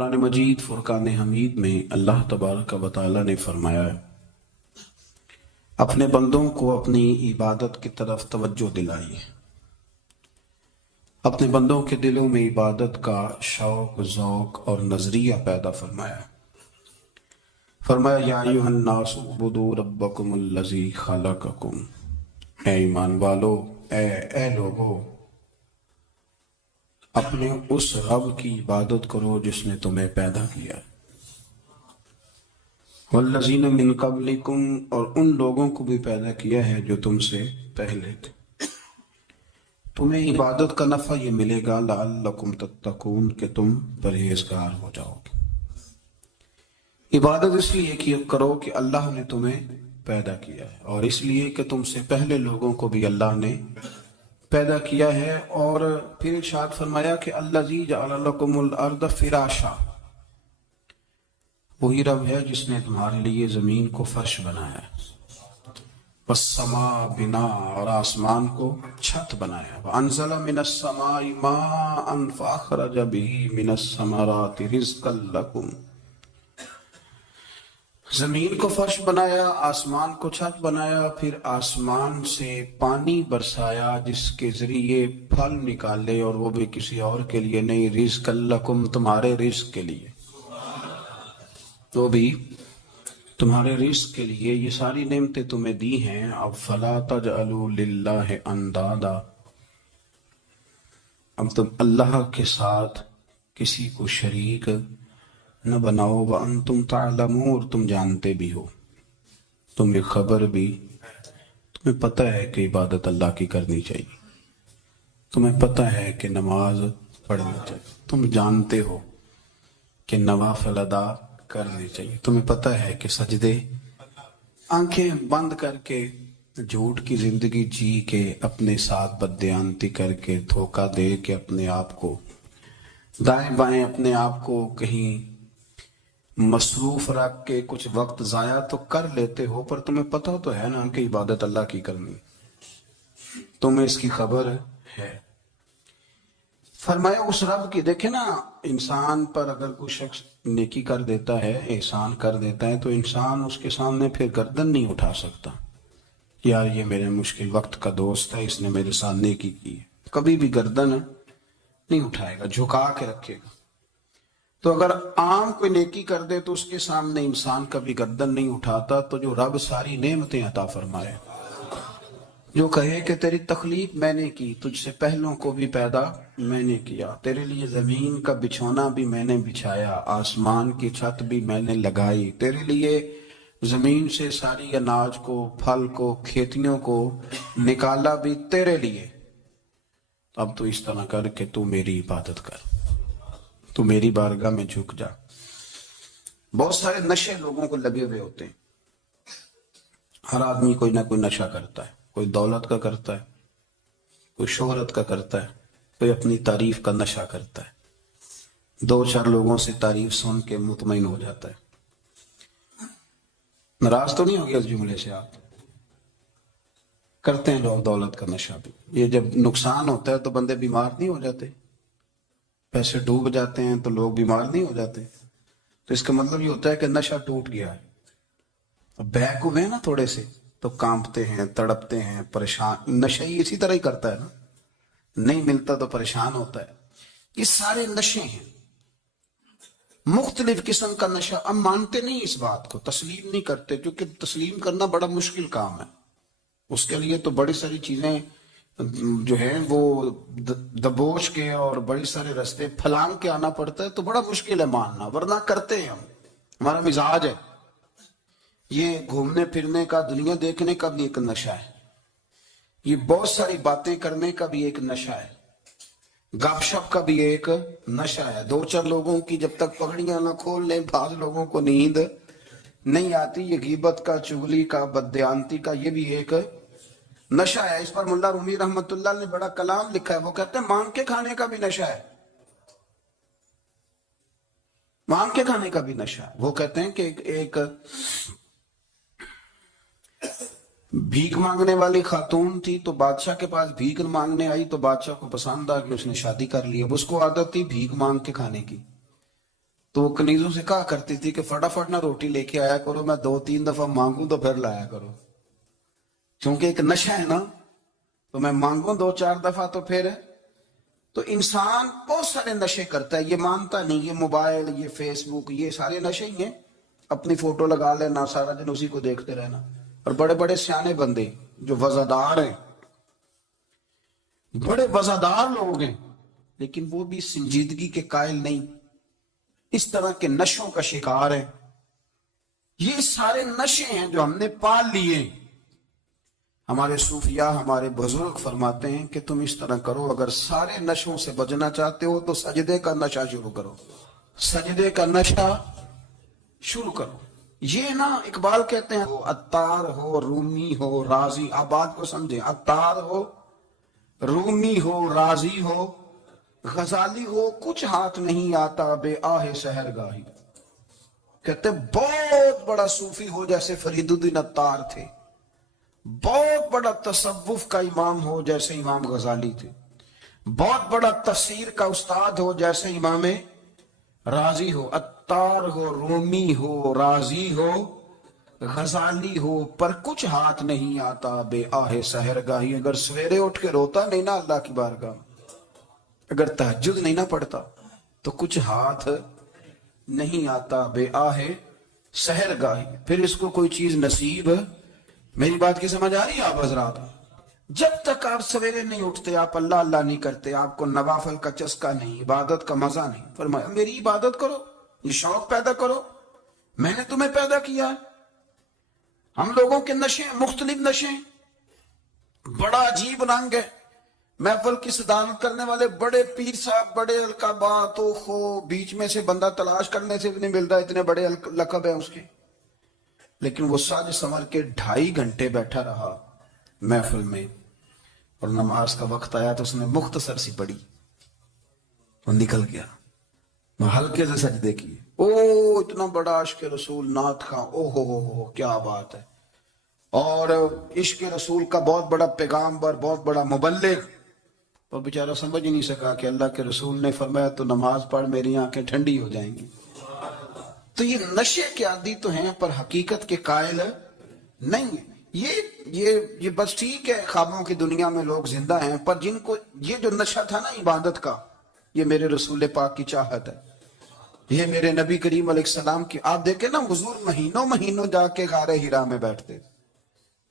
قرآن مجید فرقان حمید میں اللہ تبارک و تعالی نے فرمایا ہے اپنے بندوں کو اپنی عبادت کی طرف توجہ دلائیے، اپنے بندوں کے دلوں میں عبادت کا شوق، ذوق اور نظریہ پیدا فرمایا۔ یا ایھا الناس اعبدوا ربکم الذی خلقکم، اے ایمان والو، اے لوگو، اپنے اس رب کی عبادت کرو جس نے تمہیں پیدا کیا، والذین من قبلکم، اور ان لوگوں کو بھی پیدا کیا ہے جو تم سے پہلے تھے۔ تمہیں عبادت کا نفع یہ ملے گا لعلکم تتقون، کہ تم پرہیزگار ہو جاؤ گے۔ عبادت اس لیے کرو کہ اللہ نے تمہیں پیدا کیا ہے، اور اس لیے کہ تم سے پہلے لوگوں کو بھی اللہ نے پیدا کیا ہے۔ اور پھر ارشاد فرمایا کہ الذی جعل لکم الارض فراشا، وہی رب ہے جس نے تمہارے لیے زمین کو فرش بنایا، والسماء بناء، اور آسمان کو چھت بنایا، وانزل من السماء ماء فاخرج به من الثمرات رزقا لکم، زمین کو فرش بنایا، آسمان کو چھت بنایا، پھر آسمان سے پانی برسایا جس کے ذریعے پھل نکالے، اور وہ بھی کسی اور کے لیے نہیں، رزق لکم، تمہارے رزق کے لیے، وہ بھی تمہارے رزق کے لیے۔ یہ ساری نعمتیں تمہیں دی ہیں، اب فلا تجعلوا للہ اندادا، اب تم اللہ کے ساتھ کسی کو شریک نہ بناؤ، وانتم تعلمون، اور تم جانتے بھی ہو، تمہیں خبر بھی، تمہیں پتہ ہے کہ عبادت اللہ کی کرنی چاہیے، تمہیں پتہ ہے کہ نماز پڑھنی چاہیے، تم جانتے ہو کہ نوافل ادا کرنے چاہیے، تمہیں پتہ ہے کہ سجدے آنکھیں بند کر کے جھوٹ کی زندگی جی کے اپنے ساتھ بددیانتی کر کے دھوکہ دے کے اپنے آپ کو دائیں بائیں اپنے آپ کو کہیں مصروف رکھ کے کچھ وقت ضائع تو کر لیتے ہو، پر تمہیں پتہ تو ہے نا کہ عبادت اللہ کی کرنی، تمہیں اس کی خبر ہے۔ فرمایا اس رب کی، دیکھیں نا، انسان پر اگر کوئی شخص نیکی کر دیتا ہے، احسان کر دیتا ہے، تو انسان اس کے سامنے پھر گردن نہیں اٹھا سکتا، یار یہ میرے مشکل وقت کا دوست ہے، اس نے میرے ساتھ نیکی کی ہے، کبھی بھی گردن نہیں اٹھائے گا، جھکا کے رکھے گا۔ تو اگر عام کوئی نیکی کر دے تو اس کے سامنے انسان کبھی گردن نہیں اٹھاتا، تو جو رب ساری نعمتیں عطا فرمائے، جو کہے کہ تیری تخلیق میں نے کی، تجھ سے پہلوں کو بھی پیدا میں نے کیا، تیرے لیے زمین کا بچھونا بھی میں نے بچھایا، آسمان کی چھت بھی میں نے لگائی، تیرے لیے زمین سے ساری اناج کو، پھل کو، کھیتیوں کو نکالا بھی تیرے لیے، اب تو اس طرح کر کہ تو میری عبادت کر، تو میری بارگاہ میں جھک جا۔ بہت سارے نشے لوگوں کو لگے ہوئے ہوتے ہیں، ہر آدمی کوئی نہ کوئی نشہ کرتا ہے، کوئی دولت کا کرتا ہے، کوئی شہرت کا کرتا ہے، کوئی اپنی تعریف کا نشہ کرتا ہے، دو چار لوگوں سے تعریف سن کے مطمئن ہو جاتا ہے۔ ناراض تو نہیں ہو گیا اس جملے سے؟ آپ کرتے ہیں لوگ دولت کا نشہ بھی، یہ جب نقصان ہوتا ہے تو بندے بیمار نہیں ہو جاتے، پیسے ڈوب جاتے ہیں تو لوگ بیمار نہیں ہو جاتے، تو اس کا مطلب یہ ہوتا ہے کہ نشہ ٹوٹ گیا ہے۔ بیک ہوئے نا تھوڑے سے تو کانپتے ہیں، تڑپتے ہیں، پریشان، نشہ ہی اسی طرح ہی کرتا ہے نا، نہیں ملتا تو پریشان ہوتا ہے۔ یہ سارے نشے ہیں، مختلف قسم کا نشہ۔ اب مانتے نہیں اس بات کو، تسلیم نہیں کرتے، کیونکہ تسلیم کرنا بڑا مشکل کام ہے، اس کے لیے تو بڑی ساری چیزیں جو ہیں وہ دبوچ کے اور بڑی سارے رستے پھلانگ کے آنا پڑتا ہے، تو بڑا مشکل ہے ماننا، ورنہ کرتے ہیں ہم، ہمارا مزاج ہے۔ یہ گھومنے پھرنے کا، دنیا دیکھنے کا بھی ایک نشہ ہے، یہ بہت ساری باتیں کرنے کا بھی ایک نشہ ہے، گپ شپ کا بھی ایک نشہ ہے۔ دو چار لوگوں کی جب تک پگڑیاں نہ کھول لیں، بعض لوگوں کو نیند نہیں آتی، یہ غیبت کا، چغلی کا، بددیانتی کا، یہ بھی ایک نشہ ہے۔ اس پر ملا رومی رحمت اللہ نے بڑا کلام لکھا ہے، وہ کہتے ہیں مانگ کے کھانے کا بھی نشہ ہے، مانگ کے کھانے کا بھی نشہ ہے۔ وہ کہتے ہیں کہ ایک بھیک مانگنے والی خاتون تھی، تو بادشاہ کے پاس بھیک مانگنے آئی، تو بادشاہ کو پسند آ کہ اس نے شادی کر لی، اب اس کو عادت تھی بھیک مانگ کے کھانے کی، تو وہ کنیزوں سے کہا کرتی تھی کہ فٹافٹ نہ روٹی لے کے آیا کرو، میں 2-3 دفعہ مانگوں تو پھر لایا کرو، کیونکہ ایک نشہ ہے نا، تو میں مانگوں 2-4 دفعہ تو پھر۔ تو انسان بہت سارے نشے کرتا ہے، یہ مانتا نہیں، یہ موبائل، یہ فیس بک، یہ سارے نشے ہی ہیں۔ اپنی فوٹو لگا لینا، سارا دن اسی کو دیکھتے رہنا۔ اور بڑے بڑے سیانے بندے جو وزادار ہیں، بڑے وزادار لوگ ہیں، لیکن وہ بھی سنجیدگی کے قائل نہیں، اس طرح کے نشوں کا شکار ہے۔ یہ سارے نشے ہیں جو ہم نے پال لیے۔ ہمارے صوفیاء، ہمارے بزرگ فرماتے ہیں کہ تم اس طرح کرو، اگر سارے نشوں سے بچنا چاہتے ہو تو سجدے کا نشہ شروع کرو، سجدے کا نشہ شروع کرو۔ یہ نا اقبال کہتے ہیں عطار ہو، رومی ہو، رازی، آپ بات کو سمجھیں، عطار ہو، رومی ہو، رازی ہو، غزالی ہو، کچھ ہاتھ نہیں آتا بے آہ سحرگاہی۔ کہتے بہت بڑا صوفی ہو جیسے فرید الدین عطار تھے، بہت بڑا تصوف کا امام ہو جیسے امام غزالی تھے، بہت بڑا تفسیر کا استاد ہو جیسے امام رازی ہو، عطار ہو، رومی ہو، رازی ہو، غزالی ہو، پر کچھ ہاتھ نہیں آتا بے آہ سحرگاہی۔ اگر سویرے اٹھ کے روتا نہیں نا اللہ کی بارگاہ، اگر تہجد نہیں نہ پڑھتا تو کچھ ہاتھ نہیں آتا بے آہ سحرگاہی، پھر اس کو کوئی چیز نصیب۔ میری بات کی سمجھ آ رہی ہے آپ حضرات؟ جب تک آپ سویرے نہیں اٹھتے، آپ اللہ اللہ نہیں کرتے، آپ کو نوافل کا چسکا نہیں، عبادت کا مزہ نہیں، فرمایا میری عبادت کرو، یہ شوق پیدا کرو، میں نے تمہیں پیدا کیا ہے۔ ہم لوگوں کے نشے مختلف نشے، بڑا عجیب رنگ ہے۔ محفل کی صدارت کرنے والے بڑے پیر صاحب، بڑے القابات، ہو بیچ میں سے بندہ تلاش کرنے سے بھی نہیں ملتا، اتنے بڑے لقب ہیں اس کے، لیکن وہ ساج سنور کے 2.5 گھنٹے بیٹھا رہا محفل میں، اور نماز کا وقت آیا تو اس نے مختصر سی پڑھی، وہ نکل گیا، وہ ہلکے سے سجدے کیے۔ او اتنا بڑا عشق رسول، نعت خواں، او ہو کیا بات ہے، اور عشق رسول کا بہت بڑا پیغامبر، بہت بڑا مبلغ، اور بیچارہ سمجھ ہی نہیں سکا کہ اللہ کے رسول نے فرمایا تو نماز پڑھ میری آنکھیں ٹھنڈی ہو جائیں گی۔ تو یہ نشے کے عادی تو ہیں پر حقیقت کے قائل نہیں ہیں۔ یہ بس ٹھیک ہے، خوابوں کی دنیا میں لوگ زندہ ہیں، پر جن کو یہ جو نشہ تھا نا عبادت کا، یہ میرے رسول پاک کی چاہت ہے، یہ میرے نبی کریم علیہ السلام کی۔ آپ دیکھیں نا حضور مہینوں جا کے غار حرا میں بیٹھتے،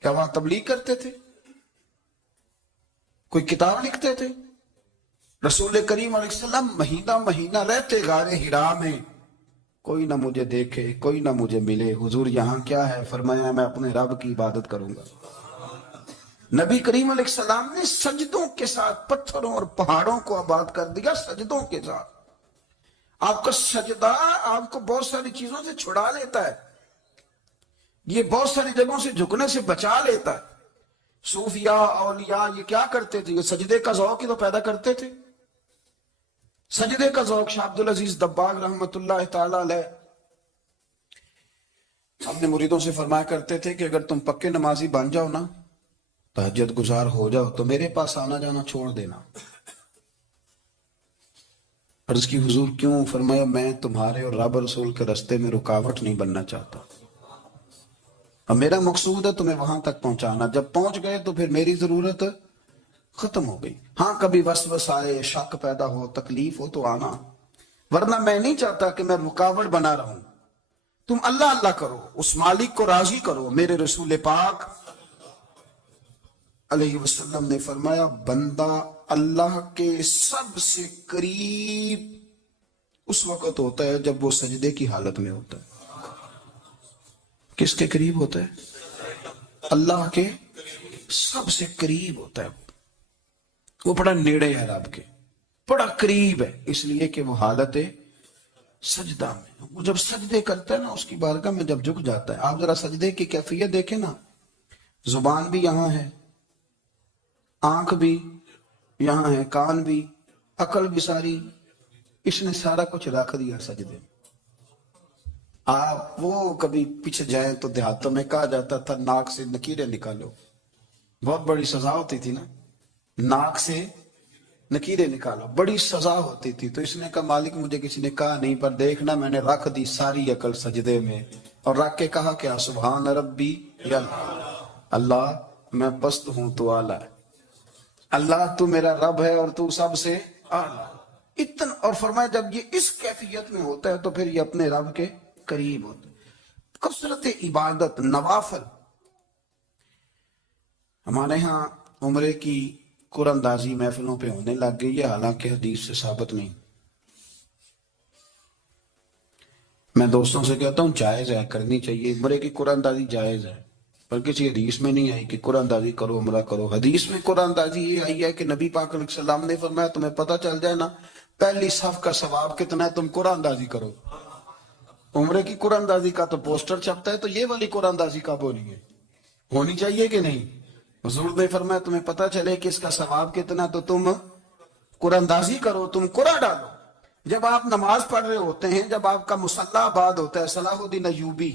کیا وہاں تبلیغ کرتے تھے؟ کوئی کتاب لکھتے تھے؟ رسول کریم علیہ السلام مہینہ رہتے غار حرا میں، کوئی نہ مجھے دیکھے، کوئی نہ مجھے ملے، حضور یہاں کیا ہے؟ فرمایا میں اپنے رب کی عبادت کروں گا۔ نبی کریم علیہ السلام نے سجدوں کے ساتھ پتھروں اور پہاڑوں کو آباد کر دیا، سجدوں کے ساتھ۔ آپ کا سجدہ آپ کو بہت ساری چیزوں سے چھڑا لیتا ہے، یہ بہت ساری جگہوں سے جھکنے سے بچا لیتا ہے۔ صوفیاء، اولیاء یہ کیا کرتے تھے؟ یہ سجدے کا ذوق ہی تو پیدا کرتے تھے، سجدے کا ذوق۔ شاہ عبدالعزیز دباغ رحمت اللہ تعالی علیہ اپنے مریدوں سے فرمایا کرتے تھے کہ اگر تم پکے نمازی بن جاؤ نا، تہجد گزار ہو جاؤ، تو میرے پاس آنا جانا چھوڑ دینا۔ عرض کی حضور کیوں؟ فرمایا میں تمہارے اور رب رسول کے رستے میں رکاوٹ نہیں بننا چاہتا، اور میرا مقصود ہے تمہیں وہاں تک پہنچانا، جب پہنچ گئے تو پھر میری ضرورت ختم ہو گئی۔ ہاں کبھی وسوس آئے، شک پیدا ہو، تکلیف ہو تو آنا، ورنہ میں نہیں چاہتا کہ میں رکاوٹ بنا رہوں۔ تم اللہ اللہ کرو، اس مالک کو راضی کرو۔ میرے رسول پاک علیہ وسلم نے فرمایا بندہ اللہ کے سب سے قریب اس وقت ہوتا ہے جب وہ سجدے کی حالت میں ہوتا ہے۔ کس کے قریب ہوتا ہے؟ اللہ کے سب سے قریب ہوتا ہے، وہ بڑا نیڑے ہے رب کے، بڑا قریب ہے، اس لیے کہ وہ حالت سجدہ میں، وہ جب سجدے کرتا ہے نا اس کی بارگاہ میں جب جھک جاتا ہے۔ آپ ذرا سجدے کی کیفیت دیکھیں نا، زبان بھی یہاں ہے، آنکھ بھی یہاں ہے، کان بھی، عقل بھی ساری، اس نے سارا کچھ رکھ دیا سجدے میں۔ آپ وہ کبھی پیچھے جائیں تو دیہاتوں میں کہا جاتا تھا ناک سے نکیریں نکالو، بہت بڑی سزا ہوتی تھی نا، ناک سے نکیریں نکالو، بڑی سزا ہوتی تھی۔ تو اس نے کہا مالک مجھے کسی نے کہا نہیں، پر دیکھنا میں نے رکھ دی ساری عقل سجدے میں، اور رکھ کے کہا کیا سبحان ربی یا اللہ میں پست ہوں تو اعلیٰ ہے، اللہ تو میرا رب ہے اور تو سب سے اعلیٰ۔ اتنا، اور فرمایا جب یہ اس کیفیت میں ہوتا ہے تو پھر یہ اپنے رب کے قریب ہوتا ہے۔ کثرت عبادت، نوافل۔ ہمارے ہاں عمرے کی قرآن اندازی محفلوں پہ ہونے لگ گئی ہے، حالانکہ حدیث سے ثابت نہیں۔ میں دوستوں سے کہتا ہوں جائز ہے، کرنی چاہیے، عمرے کی قرآن اندازی جائز ہے، پر کسی حدیث میں نہیں آئی کہ قرآن اندازی کرو عمرہ کرو۔ حدیث میں قرآن اندازی یہ آئی ہے کہ نبی پاک علیہ السلام نے فرمایا تمہیں پتہ چل جائے نا پہلی صف کا ثواب کتنا ہے، تم قرآن اندازی کرو۔ عمرے کی قرآن اندازی کا تو پوسٹر چھپتا ہے، تو یہ والی قرآن اندازی کب ہونی ہے؟ ہونی چاہیے کہ نہیں؟ حضور نے فرمایا تمہیں پتہ چلے کہ اس کا ثواب کتنا تو تم قرآن اندازی کرو، تم قرآن ڈالو۔ جب آپ نماز پڑھ رہے ہوتے ہیں، جب آپ کا مصلی آباد ہوتا ہے، صلاح الدین ایوبی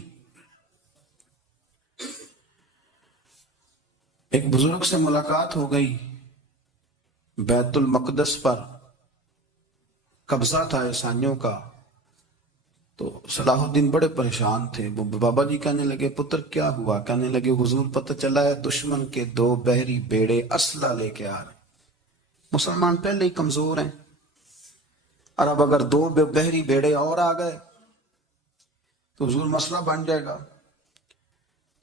ایک بزرگ سے ملاقات ہو گئی، بیت المقدس پر قبضہ تھا عیسائیوں کا، تو صلاح الدین بڑے پریشان تھے۔ بابا جی کہنے لگے پتر کیا ہوا؟ کہنے لگے حضور پتہ چلا ہے دشمن کے 2 بحری بیڑے اسلحہ لے کے آ رہے، مسلمان پہلے ہی کمزور ہیں، اور اب اگر 2 بحری بیڑے اور آ گئے تو حضور مسئلہ بن جائے گا۔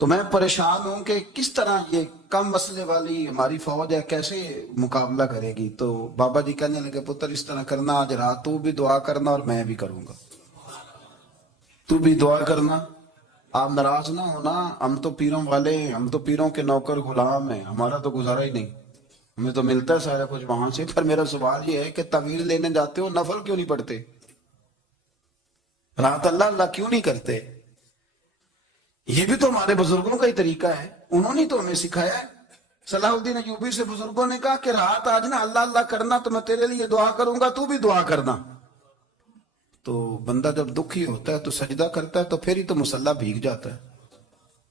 تو میں پریشان ہوں کہ کس طرح یہ کم مسئلے والی ہماری فوج ہے کیسے مقابلہ کرے گی۔ تو بابا جی کہنے لگے پتر اس طرح کرنا، آج رات تو بھی دعا کرنا اور میں بھی کروں گا، تو بھی دعا کرنا، آپ ناراض نہ ہونا، ہم تو پیروں والے، ہم تو پیروں کے نوکر غلام ہیں، ہمارا تو گزارا ہی نہیں، ہمیں تو ملتا ہے سارا کچھ وہاں سے۔ پر میرا سوال یہ ہے کہ تعویذ لینے جاتے ہو نفل کیوں نہیں پڑھتے؟ رات اللہ اللہ کیوں نہیں کرتے؟ یہ بھی تو ہمارے بزرگوں کا ہی طریقہ ہے، انہوں نے تو ہمیں سکھایا ہے۔ صلاح الدین ایوبی سے بزرگوں نے کہا کہ رات آج نا اللہ اللہ کرنا، تو میں تیرے لیے دعا کروں گا، تو بھی دعا کرنا۔ تو بندہ جب دکھی ہوتا ہے تو سجدہ کرتا ہے، تو پھر ہی تو مصلی بھیگ جاتا ہے،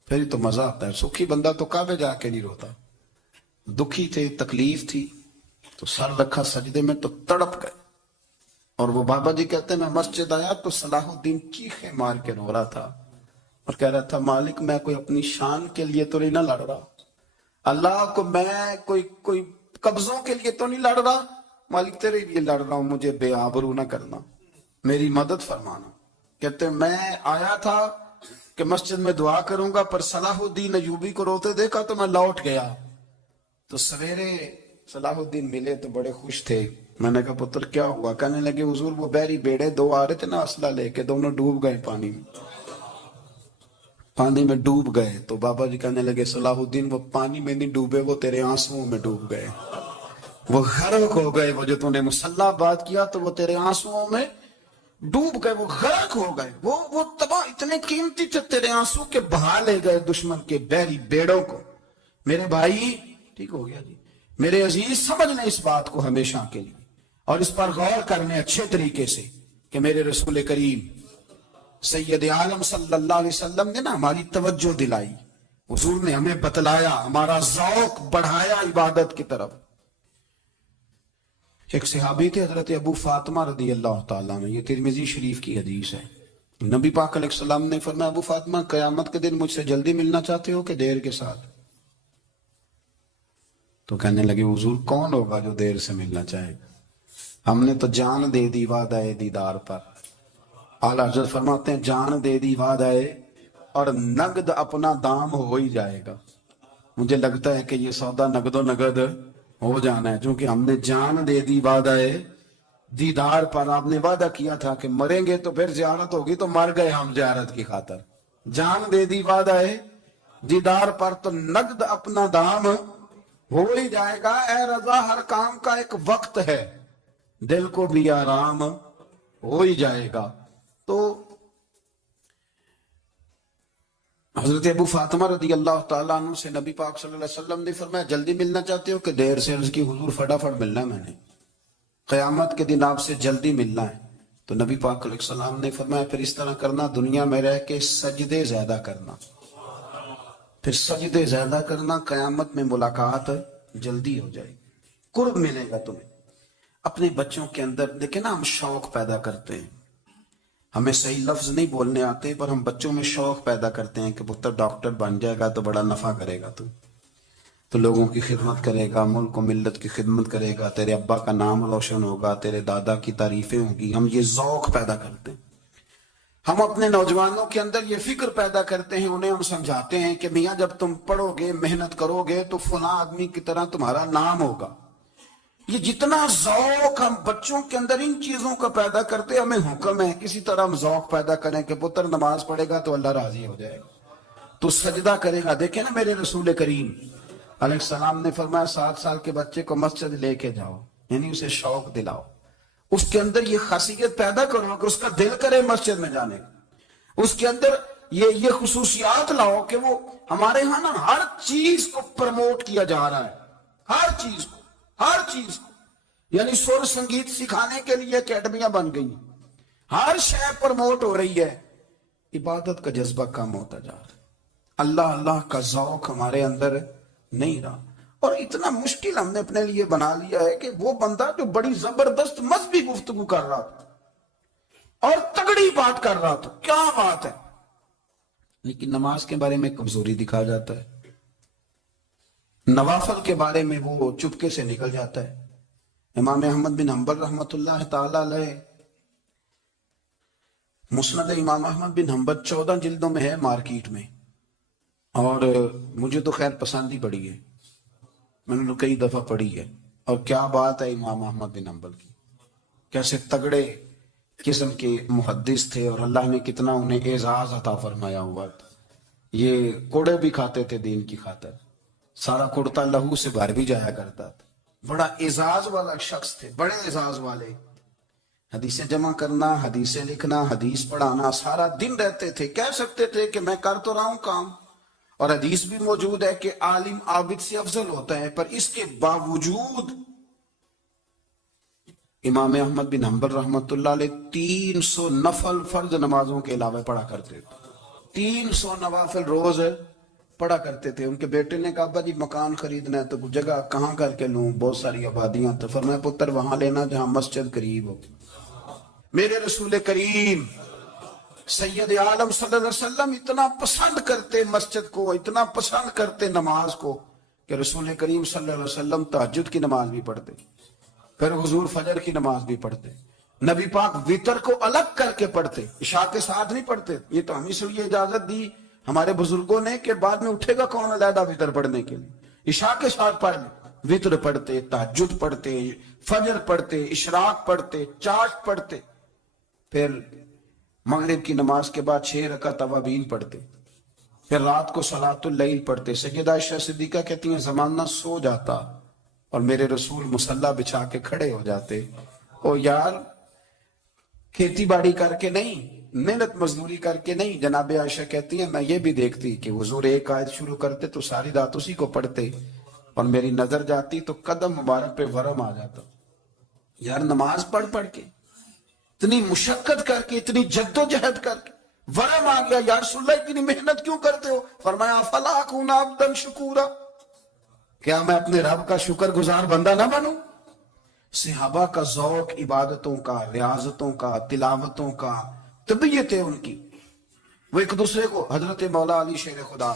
پھر ہی تو مزہ آتا ہے۔ سکھی بندہ تو کعبے جا کے نہیں روتا، دکھی تھے، تکلیف تھی، تو سر رکھا سجدے میں تو تڑپ گئے۔ اور وہ بابا جی کہتے ہیں میں مسجد آیا تو صلاح الدین چیخیں مار کے رو رہا تھا اور کہہ رہا تھا مالک میں کوئی اپنی شان کے لیے تو نہیں نہ لڑ رہا، اللہ کو میں کوئی قبضوں کے لیے تو نہیں لڑ رہا، مالک تیرے لیے لڑ رہا ہوں، مجھے بے آبرو نہ کرنا، میری مدد فرمانا۔ کہتے ہیں میں آیا تھا کہ مسجد میں دعا کروں گا، پر صلاح الدین ایوبی کو روتے دیکھا تو میں لوٹ گیا۔ تو سویرے صلاح الدین ملے تو بڑے خوش تھے۔ میں نے کہا پتر کیا ہوا؟ کہنے لگے حضور وہ بحری بیڑے 2 آ رہے تھے نا اسلحہ لے کے، دونوں ڈوب گئے پانی میں ڈوب گئے۔ تو بابا جی کہنے لگے صلاح الدین وہ پانی میں نہیں ڈوبے، وہ تیرے آنسوؤں میں ڈوب گئے، وہ غرق ہو گئے، وہ جو تو نے مصلی آباد کیا تو وہ تیرے آنسوؤں میں ڈوب گئے، وہ غرق ہو گئے، وہ تباہ، اتنے قیمتی تھے تیرے آنسو کے بہا لے گئے دشمن کے بحری بیڑوں کو۔ میرے بھائی ٹھیک ہو گیا جی، میرے عزیز سمجھ لیں اس بات کو ہمیشہ کے لیے، اور اس پر غور کرنے اچھے طریقے سے کہ میرے رسول کریم سید عالم صلی اللہ علیہ وسلم نے نا ہماری توجہ دلائی، حضور نے ہمیں بتلایا، ہمارا ذوق بڑھایا عبادت کی طرف۔ ایک صحابی تھے حضرت ابو فاطمہ رضی اللہ تعالیٰ عنہ، یہ ترمذی شریف کی حدیث ہے۔ نبی پاک علیہ السلام نے فرمایا ابو فاطمہ قیامت کے دن مجھ سے جلدی ملنا چاہتے ہو کہ دیر کے ساتھ؟ تو کہنے لگے حضور کون ہوگا جو دیر سے ملنا چاہے گا، ہم نے تو جان دے دی وعدہ دیدار پر۔ اعلیٰ حضرت فرماتے ہیں جان دے دی وعدہ اور نقد اپنا دام ہو ہی جائے گا۔ مجھے لگتا ہے کہ یہ سودا نقد و نقد ہو جانا ہے، چونکہ ہم نے جان دے دی وعدہ دیدار پر۔ آپ نے وعدہ کیا تھا کہ مریں گے تو پھر زیارت ہوگی، تو مر گئے ہم زیارت کی خاطر۔ جان دے دی وعدہ دیدار پر، تو نقد اپنا دام ہو ہی جائے گا۔ اے رضا ہر کام کا ایک وقت ہے، دل کو بھی آرام ہو ہی جائے گا۔ تو حضرت ابو فاطمہ رضی اللہ تعالیٰ عنہ سے نبی پاک صلی اللہ علیہ وسلم نے فرمایا جلدی ملنا چاہتے ہو کہ دیر سے؟ عرض کی حضور فٹافٹ ملنا ہے، میں نے قیامت کے دن آپ سے جلدی ملنا ہے۔ تو نبی پاک علیہ السلام نے فرمایا پھر اس طرح کرنا، دنیا میں رہ کے سجدے زیادہ کرنا، پھر سجدے زیادہ کرنا، قیامت میں ملاقات جلدی ہو جائے گی، قرب ملے گا تمہیں۔ اپنے بچوں کے اندر دیکھیں نا، ہم شوق پیدا کرتے ہیں، ہمیں صحیح لفظ نہیں بولنے آتے پر ہم بچوں میں شوق پیدا کرتے ہیں کہ پتر ڈاکٹر بن جائے گا تو بڑا نفع کرے گا، تو لوگوں کی خدمت کرے گا، ملک و ملت کی خدمت کرے گا، تیرے ابا کا نام روشن ہوگا، تیرے دادا کی تعریفیں ہوں گی. ہم یہ ذوق پیدا کرتے ہیں. ہم اپنے نوجوانوں کے اندر یہ فکر پیدا کرتے ہیں، انہیں ہم سمجھاتے ہیں کہ میاں جب تم پڑھو گے، محنت کرو گے تو فلاں آدمی کی طرح تمہارا نام ہوگا. یہ جتنا ذوق ہم بچوں کے اندر ان چیزوں کا پیدا کرتے، ہمیں حکم ہے کسی طرح ہم ذوق پیدا کریں کہ پتر نماز پڑھے گا تو اللہ راضی ہو جائے گا، تو سجدہ کرے گا. دیکھیں نا میرے رسول کریم علیہ السلام نے فرمایا 7 سال کے بچے کو مسجد لے کے جاؤ، یعنی اسے شوق دلاؤ، اس کے اندر یہ خاصیت پیدا کرو کہ اس کا دل کرے مسجد میں جانے کا، اس کے اندر یہ خصوصیات لاؤ کہ وہ ہمارے ہاں نا ہر چیز کو پروموٹ کیا جا رہا ہے، ہر چیز کو، یعنی سر سنگیت سکھانے کے لیے اکیڈمیاں بن گئی، ہر شے پروموٹ ہو رہی ہے. عبادت کا جذبہ کم ہوتا جا رہا ہے، اللہ کا ذوق ہمارے اندر نہیں رہا. اور اتنا مشکل ہم نے اپنے لیے بنا لیا ہے کہ وہ بندہ جو بڑی زبردست مذہبی گفتگو کر رہا تھا اور تگڑی بات کر رہا تھا، کیا بات ہے، لیکن نماز کے بارے میں کمزوری دکھا جاتا ہے، نوافل کے بارے میں وہ چپکے سے نکل جاتا ہے. امام احمد بن حنبل رحمۃ اللہ تعالی علیہ، مسند امام احمد بن حنبل 14 جلدوں میں ہے مارکیٹ میں، اور مجھے تو خیر پسند ہی پڑی ہے، میں نے کئی دفعہ پڑھی ہے. اور کیا بات ہے امام احمد بن حنبل کی، کیسے تگڑے قسم کے محدث تھے اور اللہ نے کتنا انہیں اعزاز عطا فرمایا ہوا تھا. یہ کوڑے بھی کھاتے تھے دین کی خاطر، سارا کرتا لہو سے بھر بھی جایا کرتا تھا. بڑا اعزاز والا شخص تھے، بڑے اعزاز والے. حدیثیں جمع کرنا، حدیثیں لکھنا، حدیث پڑھانا، سارا دن رہتے تھے. کہہ سکتے تھے کہ میں کر تو رہا ہوں کام، اور حدیث بھی موجود ہے کہ عالم عابد سے افضل ہوتا ہے، پر اس کے باوجود امام احمد بن حنبل رحمۃ اللہ علیہ 300 نفل فرض نمازوں کے علاوہ پڑھا کرتے تھے. 300 نوافل روز پڑھا کرتے تھے. ان کے بیٹے نے کہا ابا جی مکان خریدنا ہے تو جگہ کہاں کر کے لوں، بہت ساری آبادیاں. تو فرمایا پتر وہاں لینا جہاں مسجد قریب ہو. میرے رسول کریم سید عالم صلی اللہ علیہ وسلم اتنا پسند کرتے مسجد کو، اتنا پسند کرتے نماز کو، کہ رسول کریم صلی اللہ علیہ وسلم تہجد کی نماز بھی پڑھتے، پھر حضور فجر کی نماز بھی پڑھتے. نبی پاک وتر کو الگ کر کے پڑھتے، عشاء کے ساتھ نہیں پڑھتے. یہ تو ہمیں سے یہ اجازت دی ہمارے بزرگوں نے کہ بعد میں اٹھے گا کون علیحدہ وتر پڑھنے کے لیے، عشاء کے ساتھ پڑھ لیں. وتر پڑھتے، تہجد پڑھتے، فجر پڑھتے، اشراق پڑھتے، چاشت پڑھتے، پھر مغرب کی نماز کے بعد 6 رکعت اوابین پڑھتے، پھر رات کو صلاۃ اللیل پڑھتے. سیدہ عائشہ صدیقہ کہتی ہیں زمانہ سو جاتا اور میرے رسول مصلی بچھا کے کھڑے ہو جاتے. او یار کھیتی باڑی کر کے نہیں، محنت مزدوری کر کے نہیں. جناب عائشہ کہتی ہیں میں یہ بھی دیکھتی کہ حضور ایک آیت شروع کرتے تو ساری رات اسی کو پڑھتے، اور میری نظر جاتی تو قدم مبارک پہ ورم آ جاتا. یار نماز پڑھ پڑھ کے، اتنی مشقت کر کے، اتنی جد و جہد کر کے ورم آ گیا. یا رسول اللہ اتنی محنت کیوں کرتے ہو؟ فرمایا افلا اکون عبدا شکورا، کیا میں اپنے رب کا شکر گزار بندہ نہ بنوں؟ صحابہ کا ذوق عبادتوں کا، ریاضتوں کا، تلاوتوں کا، طبیعت ہے ان کی. وہ ایک دوسرے کو، حضرت مولا علی شیر خدا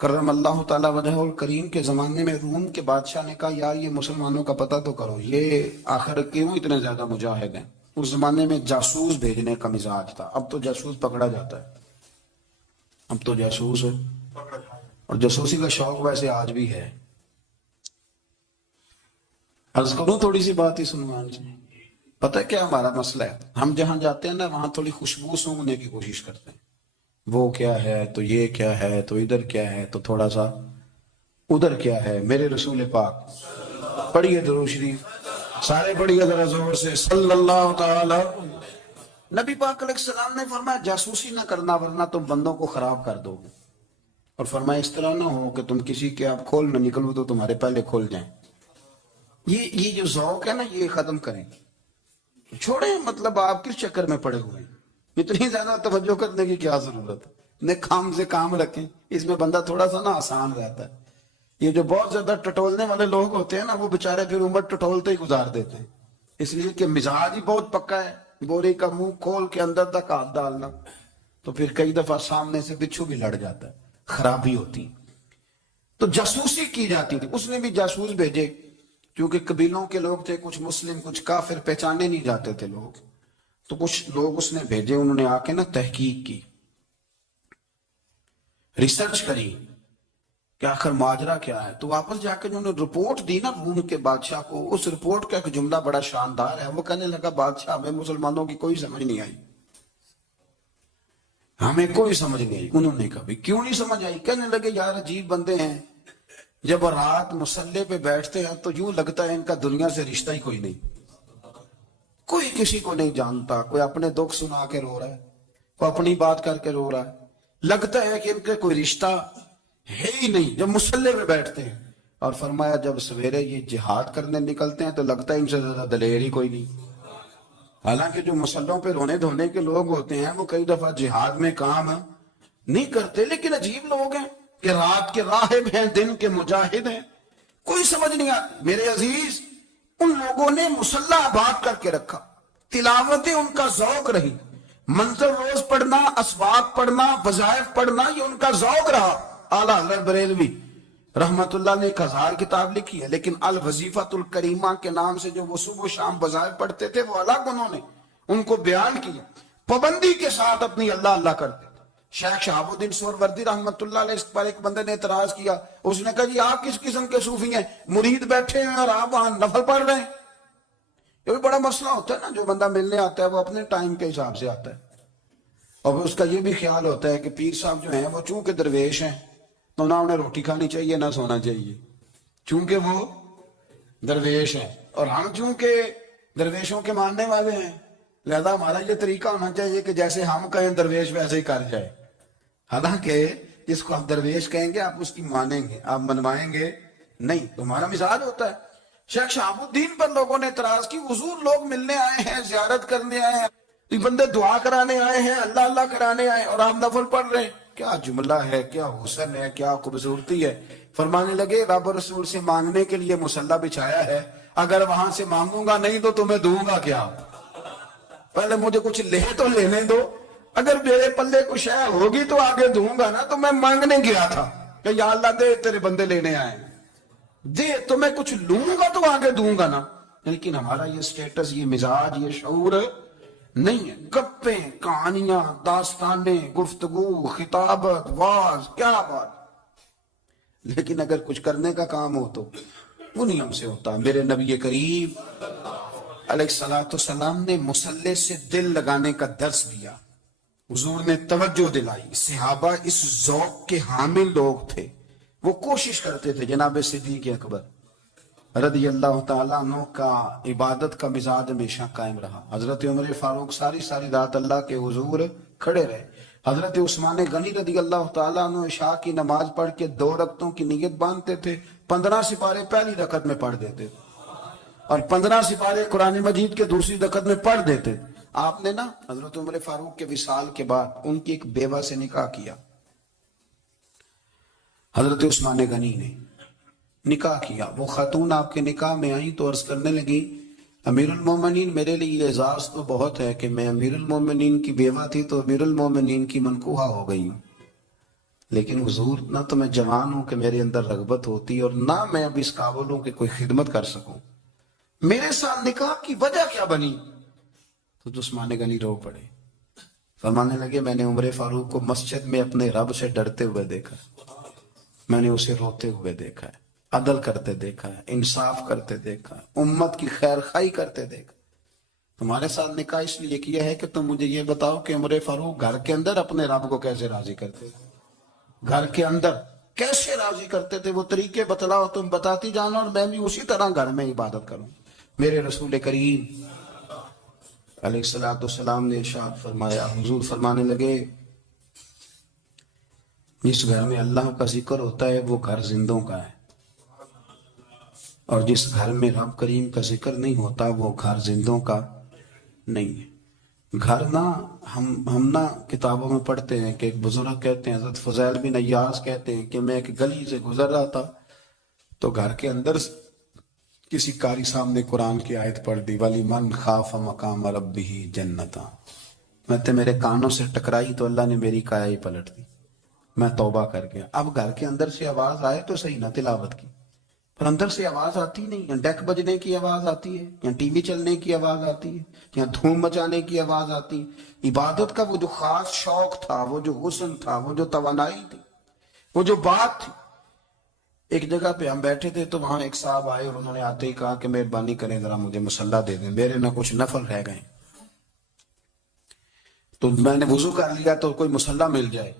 کرم اللہ تعالی وجہہ الکریم کے زمانے میں روم کے بادشاہ نے کہا یار یہ مسلمانوں کا پتہ تو کرو، یہ آخر کیوں اتنے زیادہ مجاہد ہیں. اس زمانے میں جاسوس بھیجنے کا مزاج تھا، اب تو جاسوس پکڑا جاتا ہے، اب تو جاسوس ہے، اور جاسوسی کا شوق ویسے آج بھی ہے. عرض کروں تھوڑی سی بات ہی سنوان جی. پتہ ہے کیا ہمارا مسئلہ ہے؟ ہم جہاں جاتے ہیں نا وہاں تھوڑی خوشبو سونگنے کی کوشش کرتے ہیں. وہ کیا ہے تو یہ کیا ہے تو ادھر کیا ہے تو تھوڑا سا ادھر کیا ہے. میرے رسول پاک پڑھیے درود شریف، سارے پڑھیے ذرا زور سے صلی اللہ تعالی. نبی پاک علیہ السلام نے فرمایا جاسوسی نہ کرنا ورنہ تم بندوں کو خراب کر دو گے، اور فرمایا اس طرح نہ ہو کہ تم کسی کے آپ کھول نہ نکلو تو تمہارے پہلے کھول جائیں. یہ جو ذوق ہے نا یہ ختم کریں، چھوڑیں. مطلب آپ کس چکر میں پڑے ہوئے ہیں؟ اتنی زیادہ توجہ کرنے کی کیا ضرورت ہے؟ کام سے کام رکھیں، اس میں بندہ تھوڑا سا نا آسان رہتا ہے. یہ جو بہت زیادہ ٹٹولنے والے لوگ ہوتے ہیں نا، وہ بےچارے پھر عمر ٹٹولتے ہی گزار دیتے ہیں، اس لیے کہ مزاج ہی بہت پکا ہے، بورے کا منہ کھول کے اندر تک ہاتھ ڈالنا، تو پھر کئی دفعہ سامنے سے بچھو بھی لڑ جاتا ہے، خرابی ہوتی۔ تو جاسوسی کی جاتی تھی، اس نے بھی جاسوس بھیجے، کیونکہ قبیلوں کے لوگ تھے، کچھ مسلم کچھ کافر، پہچانے نہیں جاتے تھے لوگ، تو کچھ لوگ اس نے بھیجے، انہوں نے آ کے نا تحقیق کی، ریسرچ کری کہ آخر ماجرا کیا ہے۔ تو واپس جا کے انہوں نے رپورٹ دی نا روم کے بادشاہ کو، اس رپورٹ کا ایک جملہ بڑا شاندار ہے، وہ کہنے لگا بادشاہ ہمیں مسلمانوں کی کوئی سمجھ نہیں آئی، ہمیں کوئی سمجھ نہیں آئی۔ انہوں نے کہا بھی کیوں نہیں سمجھ آئی؟ کہنے لگے یار عجیب بندے ہیں، جب رات مصلے پہ بیٹھتے ہیں تو یوں لگتا ہے ان کا دنیا سے رشتہ ہی کوئی نہیں، کوئی کسی کو نہیں جانتا، کوئی اپنے دکھ سنا کے رو رہا ہے، کوئی اپنی بات کر کے رو رہا ہے، لگتا ہے کہ ان کے کوئی رشتہ ہے ہی نہیں جب مصلے پہ بیٹھتے ہیں۔ اور فرمایا جب سویرے یہ جہاد کرنے نکلتے ہیں تو لگتا ہے ان سے زیادہ دلیر ہی کوئی نہیں۔ حالانکہ جو مسلوں پہ رونے دھونے کے لوگ ہوتے ہیں وہ کئی دفعہ جہاد میں کام نہیں کرتے، لیکن عجیب لوگ ہیں کہ رات کے راہب ہیں، دن کے مجاہد ہیں، کوئی سمجھ نہیں آتی۔ میرے عزیز، ان لوگوں نے مسلح آباد کر کے رکھا، تلاوتیں ان کا ذوق رہی، منظر روز پڑھنا، اسباق پڑھنا، وظائف پڑھنا، یہ ان کا ذوق رہا۔ اعلیٰ حضرت بریلوی رحمت اللہ نے 1000 کتاب لکھی ہے، لیکن الوظیفۃ الکریمہ کے نام سے جو وہ صبح و شام وظائف پڑھتے تھے، وہ الگ انہوں نے ان کو بیان کیا، پابندی کے ساتھ اپنی اللہ اللہ کرتے تھے۔ شیخ شہاب الدین سہروردی رحمت اللہ علیہ، اس پر ایک بندے نے اعتراض کیا، اس نے کہا جی آپ کس قسم کے صوفی ہیں، مرید بیٹھے ہیں اور آپ وہاں نفل پڑھ رہے ہیں؟ یہ بھی بڑا مسئلہ ہوتا ہے نا، جو بندہ ملنے آتا ہے وہ اپنے ٹائم کے حساب سے آتا ہے، اور اس کا یہ بھی خیال ہوتا ہے کہ پیر صاحب جو ہیں وہ چونکہ درویش ہیں تو نہ انہیں روٹی کھانی چاہیے نہ سونا چاہیے، چونکہ وہ درویش ہیں، اور ہم چونکہ درویشوں کے ماننے والے ہیں، لہذا ہمارا یہ طریقہ ہونا چاہیے کہ جیسے ہم کہیں درویش ویسے ہی کر جائے۔ حالانکہ جس کو آپ درویش کہیں گے آپ اس کی مانیں گے، آپ منوائیں گے نہیں، تمہارا مزاج ہوتا ہے۔ شیخ شہاب الدین پر لوگوں نے اعتراض کی، حضور لوگ ملنے آئے ہیں، زیارت کرنے آئے ہیں، یہ بندے دعا کرانے آئے ہیں، اللہ اللہ کرانے آئے ہیں، اور آپ نفل پڑھ رہے ہیں، کیا جملہ ہے، کیا حسن ہے، کیا خوبصورتی ہے۔ فرمانے لگے رب رسول سے مانگنے کے لیے مصلی بچھایا ہے، اگر وہاں سے مانگوں گا نہیں تو تمہیں دوں گا کیا؟ پہلے مجھے کچھ لے تو لینے دو، اگر میرے پلے کچھ ہے ہوگی تو آگے دوں گا نا، تو میں مانگنے گیا تھا کہ یا اللہ دے، تیرے بندے لینے آئے دے، تو میں کچھ لوں گا تو آگے دوں گا نا۔ لیکن ہمارا یہ سٹیٹس، یہ مزاج، یہ شعور نہیں ہے۔ گپیں، کہانیاں، داستانیں، گفتگو، خطابت، واز، کیا بات، لیکن اگر کچھ کرنے کا کام ہو تو وہ نہیں ہم سے ہوتا۔ میرے نبی کریم علیہ السلام نے مصلی سے دل لگانے کا درس دیا، حضور نے توجہ دلائی، صحابہ اس ذوق کے حامل لوگ تھے، وہ کوشش کرتے تھے۔ جناب صدیق اکبر رضی اللہ تعالیٰ عنہ کا عبادت کا مزاج ہمیشہ قائم رہا۔ حضرت عمر فاروق ساری رات اللہ کے حضور کھڑے رہے۔ حضرت عثمان غنی رضی اللہ تعالیٰ عنہ عشاء کی نماز پڑھ کے 2 رکعتوں کی نیت باندھتے تھے، 15 سپارے پہلی رکعت میں پڑھ دیتے تھے اور 15 سپارے قرآن مجید کے دوسری رکعت میں پڑھ دیتے تھے۔ آپ نے نا حضرت عمر فاروق کے وصال کے بعد ان کی ایک بیوہ سے نکاح کیا، حضرت عثمان غنی نے نکاح کیا۔ وہ خاتون آپ کے نکاح میں آئیں تو عرض کرنے لگی امیر المومنین، میرے لیے اعزاز تو بہت ہے کہ میں امیر المومنین کی بیوہ تھی تو امیر المومنین کی منکوحہ ہو گئی ہوں، لیکن حضور نہ تو میں جوان ہوں کہ میرے اندر رغبت ہوتی اور نہ میں اب اس قابل ہوں کہ کوئی خدمت کر سکوں، میرے ساتھ نکاح کی وجہ کیا بنی؟ تو عثمان غنی رو پڑے، فرمانے لگے میں نے عمر فاروق کو مسجد میں اپنے رب سے ڈرتے ہوئے دیکھا، میں نے اسے روتے ہوئے دیکھا ہے، عدل کرتے دیکھا ہے، انصاف کرتے دیکھا ہے، امت کی خیر خواہی کرتے دیکھا۔ تمہارے ساتھ نکاح اس لیے کیا ہے کہ تم مجھے یہ بتاؤ کہ عمر فاروق گھر کے اندر اپنے رب کو کیسے راضی کرتے تھے، گھر کے اندر کیسے راضی کرتے تھے، وہ طریقے بتلاؤ، تم بتاتی جانا اور میں بھی اسی طرح گھر میں عبادت کروں۔ میرے رسول کریم علیہ السلام نے ارشاد فرمایا، حضور فرمانے لگے جس گھر میں اللہ کا ذکر ہوتا ہے وہ گھر زندوں کا ہے، اور جس گھر میں رب کریم کا ذکر نہیں ہوتا وہ گھر زندوں کا نہیں ہے۔ گھر نہ ہم نہ کتابوں میں پڑھتے ہیں کہ ایک بزرگ کہتے ہیں، حضرت فضیل بن ایاز کہتے ہیں کہ میں ایک گلی سے گزر رہا تھا تو گھر کے اندر کسی قاری صاحب نے قرآن کی آیت پڑھ دی ولی من خاف مقام ربہ جنتا، میں تے میرے کانوں سے ٹکرائی تو اللہ نے میری کایا ہی پلٹ دی، میں توبہ کر گیا۔ اب گھر کے اندر سے آواز آئے تو صحیح نہ تلاوت کی، پر اندر سے آواز آتی نہیں، یا ڈیک بجنے کی آواز آتی ہے، یا ٹی وی چلنے کی آواز آتی ہے، یا دھوم مچانے کی آواز آتی ہے۔ عبادت کا وہ جو خاص شوق تھا، وہ جو حسن تھا، وہ جو توانائی تھی، وہ جو بات تھی۔ ایک جگہ پہ ہم بیٹھے تھے تو وہاں ایک صاحب آئے اور انہوں نے آتے ہی کہا کہ مہربانی کریں ذرا مجھے مصلی دے دیں، میرے نہ کچھ نفل رہ گئے۔ تو میں نے وضو کر لیا تو کوئی مصلی مل جائے،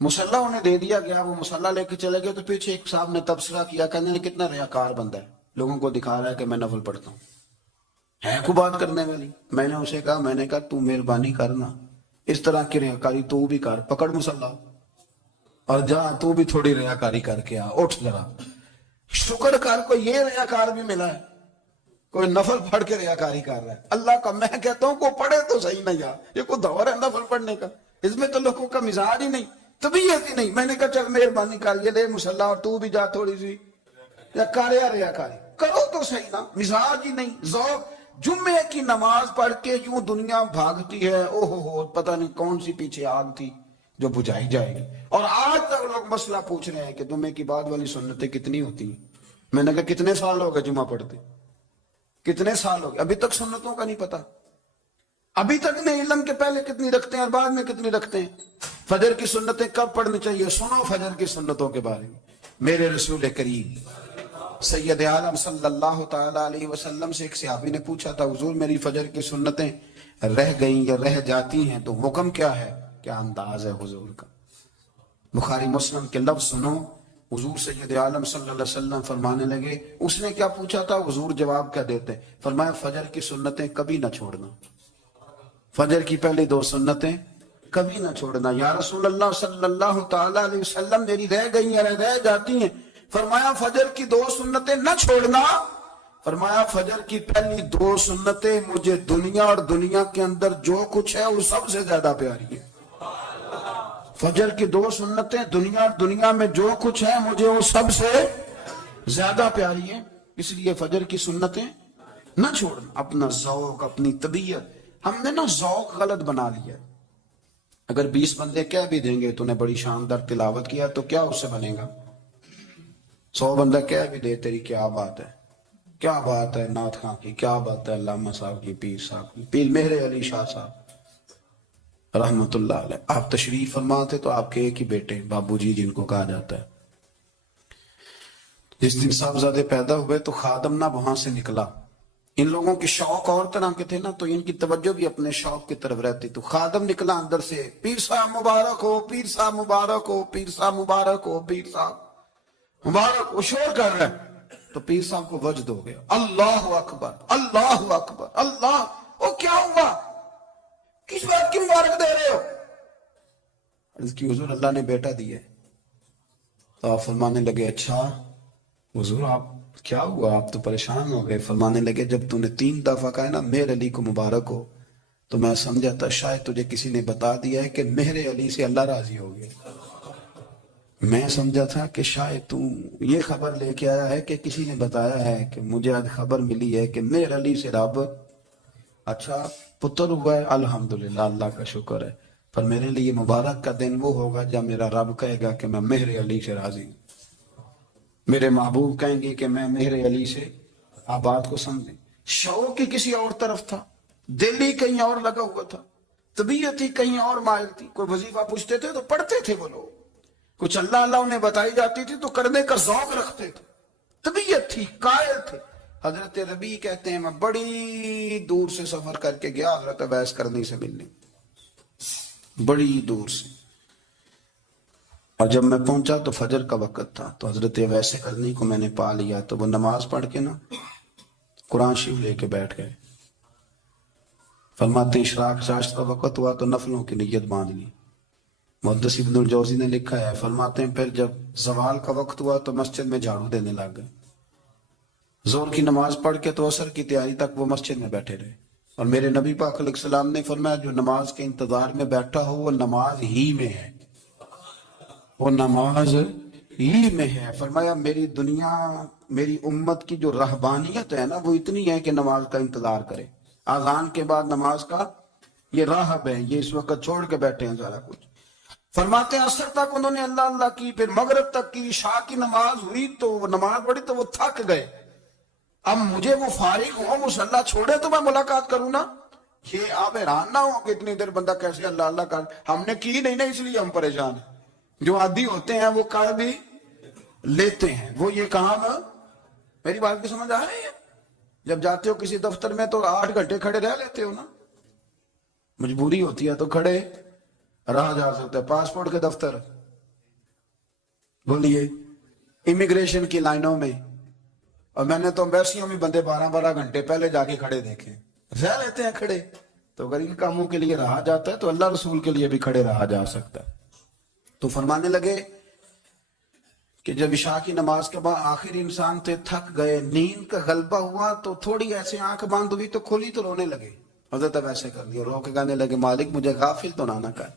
مصلی انہیں دے دیا گیا، وہ مصلی لے کے چلے گئے۔ تو پیچھے ایک صاحب نے تبصرہ کیا، کہنے نے کتنا ریاکار بندہ ہے، لوگوں کو دکھا رہا ہے کہ میں نفل پڑھتا ہوں، ہے کو بات کرنے والی۔ میں نے اسے کہا تو مہربانی کرنا، اس طرح کی ریاکاری تو بھی کر، پکڑ مصلی اور جا تو بھی تھوڑی ریاکاری کر کے آ، اٹھ ذرا شکر کر، کوئی یہ ریاکار بھی ملا ہے، کوئی نفل پڑھ کے ریاکاری کر رہا ہے۔ اللہ کا میں کہتا ہوں کو پڑھے تو صحیح نہیں، یار یہ کوئی دور ہے نفل پڑھنے کا، اس میں تو لوگوں کا مزاج ہی نہیں، طبیعت ہی نہیں۔ میں نے کہا چل مہربانی کر یہ لے مصلی اور تو بھی جا تھوڑی سی یا کر یا ریاکاری کرو تو صحیح نا، مزاج ہی نہیں، ذوق۔ جمعے کی نماز پڑھ کے یوں دنیا بھاگتی ہے، اوہ ہو پتہ نہیں کون سی پیچھے آگ تھی جو بجھائی جائے گی۔ اور آج تک لوگ مسئلہ پوچھ رہے ہیں کہ جمعے کی بعد والی سنتیں کتنی ہوتی ہیں۔ میں نے کہا کتنے سال ہو گئے جمعہ پڑھتے، کتنے سال ہو گئے، ابھی تک سنتوں کا نہیں پتا، ابھی تک نہیں علم کے پہلے کتنی رکھتے ہیں اور بعد میں کتنی رکھتے ہیں۔ فجر کی سنتیں کب پڑھنی چاہیے، سنو فجر کی سنتوں کے بارے میں۔ میرے رسول کریم سید عالم صلی اللہ تعالی علیہ وسلم سے ایک صحابی نے پوچھا تھا، حضور میری فجر کی سنتیں رہ گئیں یا رہ جاتی ہیں تو حکم کیا ہے، کیا انداز ہے حضور کا۔ بخاری مسلم کے لفظ سنو، حضور سید عالم صلی اللہ علیہ وسلم فرمانے لگے، اس نے کیا پوچھا تھا، حضور جواب کیا دیتے، فرمایا فجر کی سنتیں کبھی نہ چھوڑنا، فجر کی پہلی دو سنتیں کبھی نہ چھوڑنا۔ یا رسول اللہ صلی اللہ تعالی علیہ وسلم میری رہ گئی یا رہ جاتی ہیں، فرمایا فجر کی دو سنتیں نہ چھوڑنا، فرمایا فجر کی پہلی دو سنتیں مجھے دنیا اور دنیا کے اندر جو کچھ ہے وہ سب سے زیادہ پیاری ہے۔ فجر کی دو سنتیں دنیا اور دنیا میں جو کچھ ہے مجھے وہ سب سے زیادہ پیاری ہے، اس لیے فجر کی سنتیں نہ چھوڑنا۔ اپنا ذوق، اپنی طبیعت، ہم نے نا ذوق غلط بنا لیا۔ اگر 20 بندے کہہ بھی دیں گے تو نے بڑی شاندار تلاوت کیا تو کیا اس سے بنے گا، 100 بندہ کہہ بھی دے تیری کیا بات ہے، کیا بات ہے نعت خاں کی، کیا بات ہے علامہ صاحب کی، پیر صاحب کی، پیر مہر علی شاہ صاحب رحمت اللہ علیہ۔ آپ تشریف فرما تھے تو آپ کے ایک ہی بیٹے بابو جی جن کو کہا جاتا ہے، جس دن صاحبزادے پیدا ہوئے تو خادم نہ وہاں سے نکلا۔ ان لوگوں کے شوق اور طرح کے تھے نا، تو ان کی توجہ بھی اپنے شوق کی طرف رہتی، تو خادم نکلا اندر سے، پیر صاحب مبارک ہو، پیر صاحب مبارک ہو، پیر صاحب مبارک ہو، پیر صاحب مبارک، وہ شور کر رہے ہیں۔ تو پیر صاحب کو وجد ہو گیا، اللہ اکبر اللہ اکبر اللہ، وہ کیا ہوا، کس بات کی مبارک دے رہے ہو؟ عرض کی حضور اللہ نے بیٹا دیا۔ تو آپ فرمانے لگے اچھا حضور آپ کیا ہوا، آپ تو پریشان ہو گئے۔ فرمانے لگے جب تو نے 3 دفعہ کہا نا مہر علی کو مبارک ہو، تو میں سمجھا تھا شاید تجھے کسی نے بتا دیا ہے کہ مہر علی سے اللہ راضی ہو گیا۔ میں سمجھا تھا کہ شاید تو یہ خبر لے کے آیا ہے کہ کسی نے بتایا ہے کہ مجھے آج خبر ملی ہے کہ مہر علی سے رب اچھا پتر ہوا ہے، الحمدللہ اللہ کا شکر ہے، پر میرے لیے مبارک کا دن وہ ہوگا جب میرا رب کہے گا کہ میں مہر علی سے راضی ہوں، میرے محبوب کہیں گے کہ میں مہر علی سے۔ آپ بات کو سمجھیں، شوق ہی کسی اور طرف تھا، دل ہی کہیں اور لگا ہوا تھا، طبیعت ہی کہیں اور مائل تھی۔ کوئی وظیفہ پوچھتے تھے تو پڑھتے تھے وہ لوگ، کچھ اللہ اللہ انہیں بتائی جاتی تھی تو کرنے کا ذوق رکھتے تھے، طبیعت تھی، قائل تھے۔ حضرت ربیع کہتے ہیں میں بڑی دور سے سفر کر کے گیا حضرت اویس کرنی سے ملنے، بڑی دور سے، اور جب میں پہنچا تو فجر کا وقت تھا، تو حضرت اویس کرنی کو میں نے پا لیا، تو وہ نماز پڑھ کے نا قرآن شریف لے کے بیٹھ گئے۔ فرماتے اشراق چاشت کا وقت ہوا تو نفلوں کی نیت باندھ لی۔ محدث ابن الجوزی نے لکھا ہے، فرماتے ہیں پھر جب زوال کا وقت ہوا تو مسجد میں جھاڑو دینے لگ گئے۔ زور کی نماز پڑھ کے تو عصر کی تیاری تک وہ مسجد میں بیٹھے رہے، اور میرے نبی پاک علیہ السلام نے فرمایا جو نماز کے انتظار میں بیٹھا ہو وہ نماز ہی میں ہے، وہ نماز ہی میں ہے. فرمایا میری دنیا میری امت کی جو رہبانیت ہے نا وہ اتنی ہے کہ نماز کا انتظار کرے. اذان کے بعد نماز کا یہ راہب ہے, یہ اس وقت چھوڑ کے بیٹھے ہیں سارا کچھ. فرماتے ہیں عصر تک انہوں نے اللہ اللہ کی, پھر مغرب تک کی, عشاء کی نماز ہوئی تو وہ نماز پڑھی تو وہ تھک گئے. اب مجھے وہ فارغ ہو, مصلی چھوڑے تو میں ملاقات کروں نا. یہ آپ حیران نہ ہو کہ اتنی دیر بندہ کیسے اللہ اللہ کر, ہم نے کی نہیں نا اس لیے ہم پریشان ہیں. جو عادی ہوتے ہیں وہ کر بھی لیتے ہیں. وہ یہ کام, میری بات کی سمجھ آ رہی ہے؟ جب جاتے ہو کسی دفتر میں تو 8 گھنٹے کھڑے رہ لیتے ہو نا, مجبوری ہوتی ہے تو کھڑے رہا جا سکتا ہے. پاسپورٹ کے دفتر بولیے, امیگریشن کی لائنوں میں, اور میں نے تو امبیسیوں میں بندے 12 گھنٹے پہلے جا کے کھڑے دیکھے, رہ لیتے ہیں کھڑے. تو اگر ان کاموں کے لیے رہا جاتا ہے تو اللہ رسول کے لیے بھی کھڑے رہا جا سکتا ہے. تو فرمانے لگے کہ جب عشاء کی نماز کے بعد آخر انسان تھے, تھک گئے, نیند کا غلبہ ہوا تو تھوڑی ایسے آنکھ بند ہوئی تو کھلی تو رونے لگے. حضرت اب ایسے کر دیا, رو کے کہنے لگے مالک مجھے غافل تو نہ کر,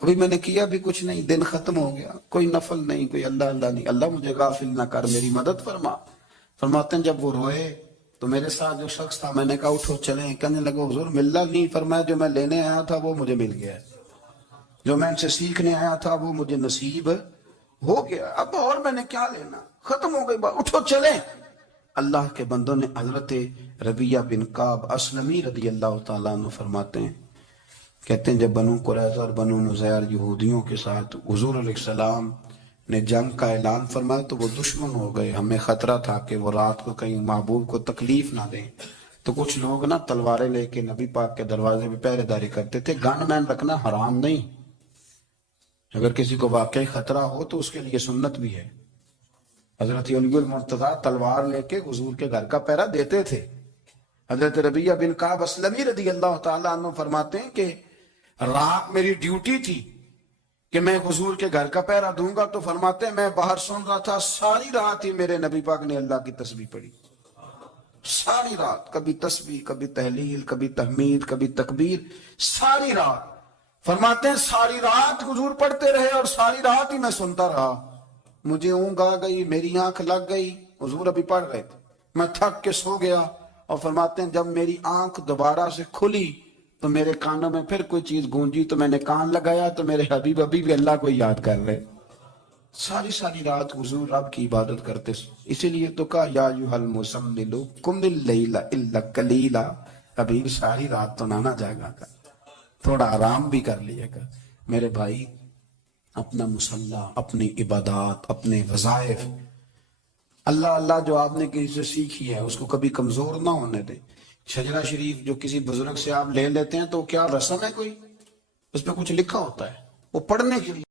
ابھی میں نے کیا بھی کچھ نہیں, دن ختم ہو گیا, کوئی نفل نہیں, کوئی اللہ اللہ نہیں, اللہ مجھے غافل نہ کر, میری مدد فرما. فرماتے ہیں جب وہ روئے تو میرے ساتھ جو شخص تھا, میں نے کہا اٹھو چلیں. کہنے لگے حضور ملنا نہیں. فرمایا جو میں لینے آیا تھا وہ مجھے مل گیا, جو میں ان سے سیکھنے آیا تھا وہ مجھے نصیب ہو گیا, اب اور میں نے کیا لینا, ختم ہو گئی بات, اٹھو چلیں. اللہ کے بندوں نے حضرت ربیہ بن کعب اسلمی رضی اللہ تعالیٰ عنہ فرماتے ہیں, کہتے ہیں جب بنو قریظہ اور بنو نذیر یہودیوں کے ساتھ حضور علیہ السلام نے جنگ کا اعلان فرمایا تو وہ دشمن ہو گئے. ہمیں خطرہ تھا کہ وہ رات کو کہیں محبوب کو تکلیف نہ دیں, تو کچھ لوگ نا تلواریں لے کے نبی پاک کے دروازے پہ پہرے داری کرتے تھے. گن مین رکھنا حرام نہیں, اگر کسی کو واقعی خطرہ ہو تو اس کے لیے سنت بھی ہے. حضرت علی المرتضیٰ تلوار لے کے حضور کے گھر کا پہرا دیتے تھے. حضرت ربیہ بن کعب اسلمی رضی اللہ تعالیٰ عنہ فرماتے ہیں کہ رات میری ڈیوٹی تھی کہ میں حضور کے گھر کا پہرا دوں گا. تو فرماتے ہیں میں باہر سن رہا تھا, ساری رات ہی میرے نبی پاک نے اللہ کی تسبیح پڑھی, ساری رات, کبھی تسبیح, کبھی تحلیل, کبھی تحمید, کبھی تکبیر, ساری رات. فرماتے ہیں ساری رات حضور پڑھتے رہے اور ساری رات ہی میں سنتا رہا. مجھے اونگ آ گئی, میری آنکھ لگ گئی, حضور ابھی پڑھ رہے تھے, میں تھک کے سو گیا. اور فرماتے ہیں جب میری آنکھ دوبارہ سے کھلی تو میرے کانوں میں پھر کوئی چیز گونجی, تو میں نے کان لگایا تو میرے حبیب ابھی بھی اللہ کو یاد کر رہے. ساری رات حضور رب کی عبادت کرتے. اسی لیے تو کہا یا ایھا المزمل قم اللیل الا قلیلا, ابھی ساری رات تو نہ جاگا کر, تھوڑا آرام بھی کر لیے گا. میرے بھائی اپنا مصلی, اپنی عبادات, اپنے وظائف, اللہ اللہ جو آپ نے کسی سے سیکھی ہے اس کو کبھی کمزور نہ ہونے دیں. شجرہ شریف جو کسی بزرگ سے آپ لے لیتے ہیں تو کیا رسم ہے کوئی, اس پہ کچھ لکھا ہوتا ہے, وہ پڑھنے کے لیے